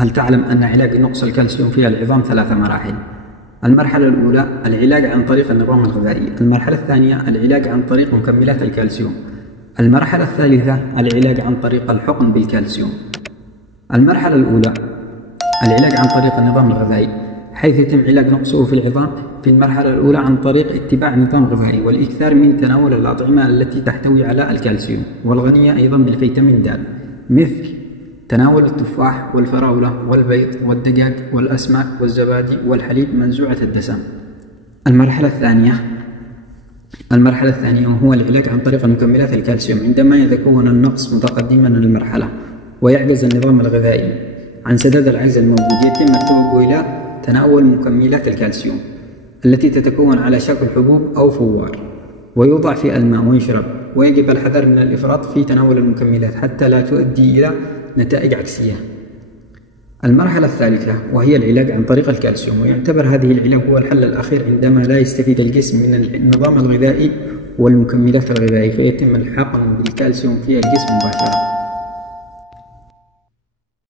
هل تعلم أن علاج نقص الكالسيوم في العظام 3 مراحل؟ المرحلة الأولى العلاج عن طريق النظام الغذائي. المرحلة الثانية العلاج عن طريق مكملات الكالسيوم. المرحلة الثالثة العلاج عن طريق الحقن بالكالسيوم. المرحلة الأولى العلاج عن طريق النظام الغذائي، حيث يتم علاج نقصه في العظام في المرحلة الأولى عن طريق اتباع نظام غذائي والإكثار من تناول الأطعمة التي تحتوي على الكالسيوم والغنية أيضا بالفيتامين د، مثل تناول التفاح والفراولة والبيض والدجاج والأسماك والزبادي والحليب منزوعة الدسم. المرحلة الثانية وهو العلاج عن طريق مكملات الكالسيوم. عندما يتكون النقص متقدما للمرحلة ويعجز النظام الغذائي عن سداد العجز الموجود، يتم التوجه إلى تناول مكملات الكالسيوم التي تتكون على شكل حبوب أو فوار، ويوضع في الماء ويشرب، ويجب الحذر من الإفراط في تناول المكملات حتى لا تؤدي إلى نتائج عكسية. المرحلة الثالثة وهي العلاج عن طريق الكالسيوم، ويعتبر هذه العلاج هو الحل الأخير عندما لا يستفيد الجسم من النظام الغذائي والمكملات الغذائية، فيتم الحقن بالكالسيوم في الجسم مباشرة.